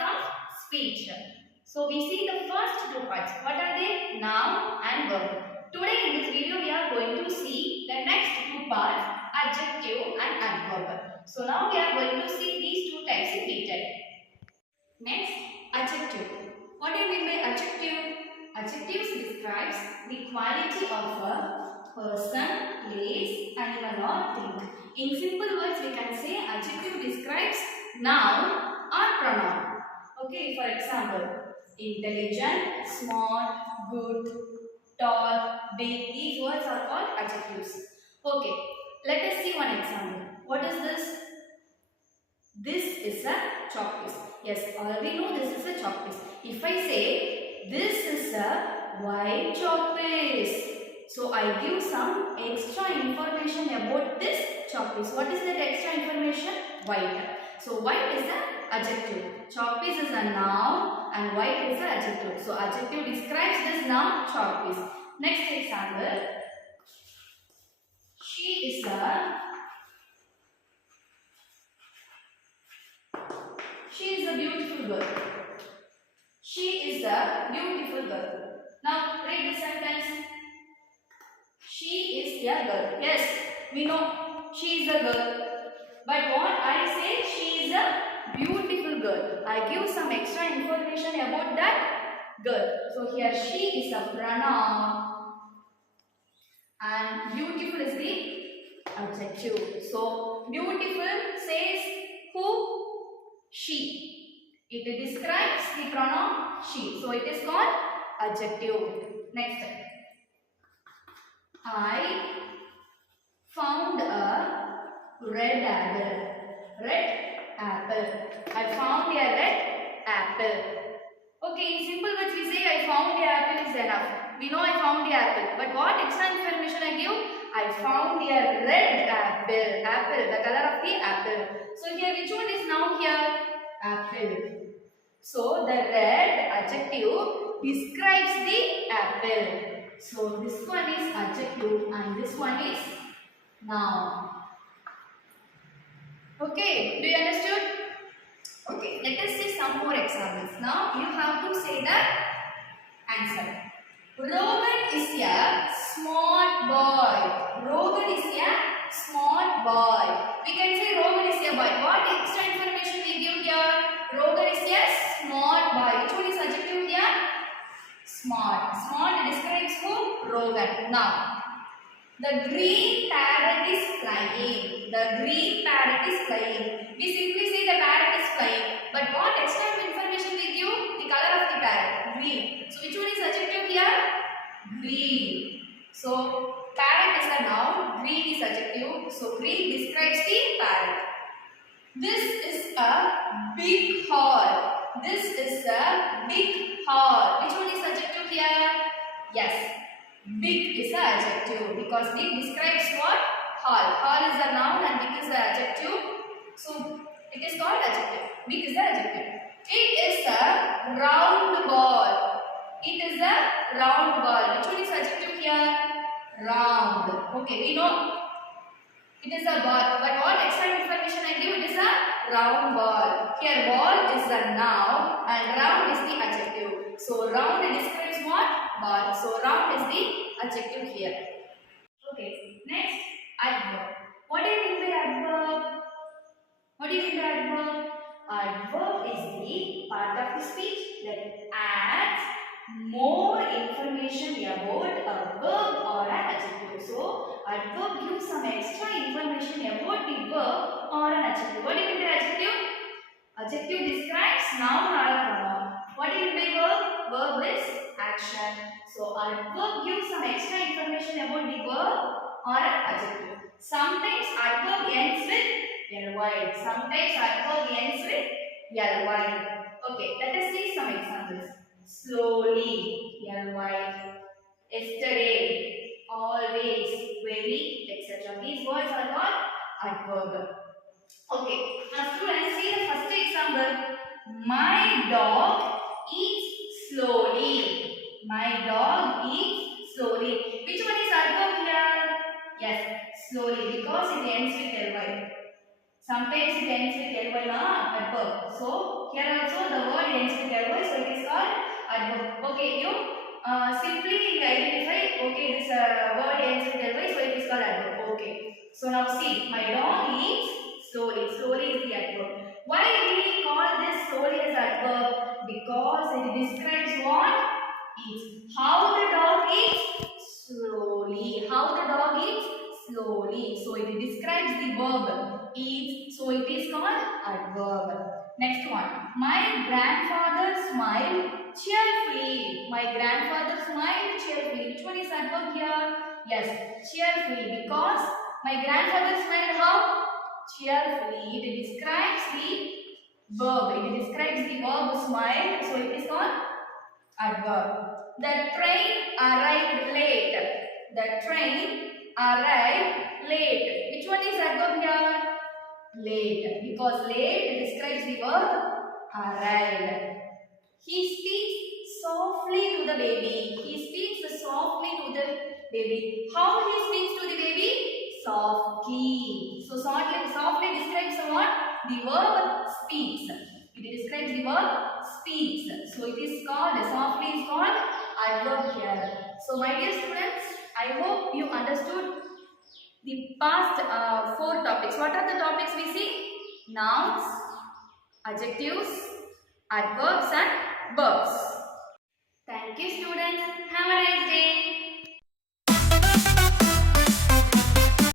of speech. So we see the first two parts. What are they? Noun and verb. Today in this video we are going to see the next two parts, adjective and adverb. So now we are going to see these two types in detail. Next, adjective. What do you mean by adjective? Adjectives describes the quality of a person, place, animal or thing. In simple words we can say adjective describes noun or pronoun. Okay, for example, intelligent, smart, good, tall, big. These words are called adjectives. Okay, let us see one example. What is this? This is a chalk piece. Yes, all we know this is a chalk piece. If I say this is a white chalk piece, so I give some extra information about this chalk piece. What is that extra information? White. So white is an adjective. Chalk piece is a noun and white is an adjective. So adjective describes this noun chalk piece. Next example. She is a beautiful girl. She is a beautiful girl. Now read the sentence. She is a girl. Yes, we know she is a girl. But what I say, she is a beautiful girl. I give some extra information about that girl. So here she is a pronoun and beautiful is the adjective. So beautiful says who? She. It describes the pronoun she. So it is called adjective. Next. I found a red apple. Red apple. I found a red apple. Okay, in simple words we say I found the apple is enough. We know I found the apple. But what extra information I give? I found a red apple. Apple, the color of the apple. So here which one is now here? Apple. So the red adjective describes the apple. So this one is adjective and this one is noun. Okay, do you understood? Okay, let us see some more examples. Now you have to say the answer. Rogan is a smart boy. Rogan is a smart boy. We can say Rogan is a boy. What extra information we give here? Rogan is a smart boy. Which one is adjective here? Smart. Smart describes who? Rogan. Now, the green parrot is flying. The green parrot is flying. We simply say the parrot is flying. But what extra information we give? The color of the parrot. Green. So which one is adjective here? Green. So parrot is a noun. Green is adjective. So green describes the parrot. This is a big hall. This is a big hall. Which one is adjective here? Yes. Big is an adjective because big describes what? Hall. Hall is a noun and big is an adjective. So it is called adjective. Big is the adjective. It is a round ball. It is a round ball. Which one is adjective here? Round. Okay, we know it is a ball. But what extra information I give? It is a round ball. Here ball is a noun and round is the adjective. So round describes what? Ball. So round is the adjective here. Okay. Next, adverb. What do you mean by adverb? What do you mean by adverb? Adverb is the part of the speech that adds more information about a verb or an adjective. So adverb gives some extra information about the verb or an adjective. What do you mean by adjective? Adjective describes noun or a pronoun. What do you mean by verb? Verb is action. So adverb gives some extra information about the verb or an adjective. Sometimes adverb ends with ly. Sometimes adverb ends with ly. Okay, let us see some examples. Slowly, ly. Yesterday, always, very, etc. These words are called adverb. Okay, now students, see the first example. My dog eats slowly. My dog eats slowly. Which one is adverb here? Yes, slowly, because it ends with ly. Sometimes it ends with ly, adverb. So here also the word ends with ly, so it is called adverb. Okay, you simply identify, okay, this word ends with ly, so it is called adverb. Okay. So now see, my dog eats slowly. Slowly is the adverb. Why we call this slowly as adverb? Because it describes what? Eats. How the dog eats? Slowly. How the dog eats? Slowly. So it describes the verb eats. So it is called adverb. Next one. My grandfather smiled cheerfully. My grandfather smiled cheerfully. Which one is adverb here? Yes, cheerfully, because my grandfather smiled how? Cheerfully. It describes the verb. It describes the verb smile. So it is called adverb. The train arrived late. The train arrived late. Which one is adverb here? Late. Because late describes the verb arrived. He speaks softly to the baby. He speaks softly to the baby. How he speaks to the baby? Softly. So softly describes what? The verb speaks. It describes the verb speaks. So it is called, softly is called adverb here. So my dear students, I hope you understood the past 4 topics. What are the topics we see? Nouns, adjectives, adverbs and verbs. Thank you students. Have a nice day.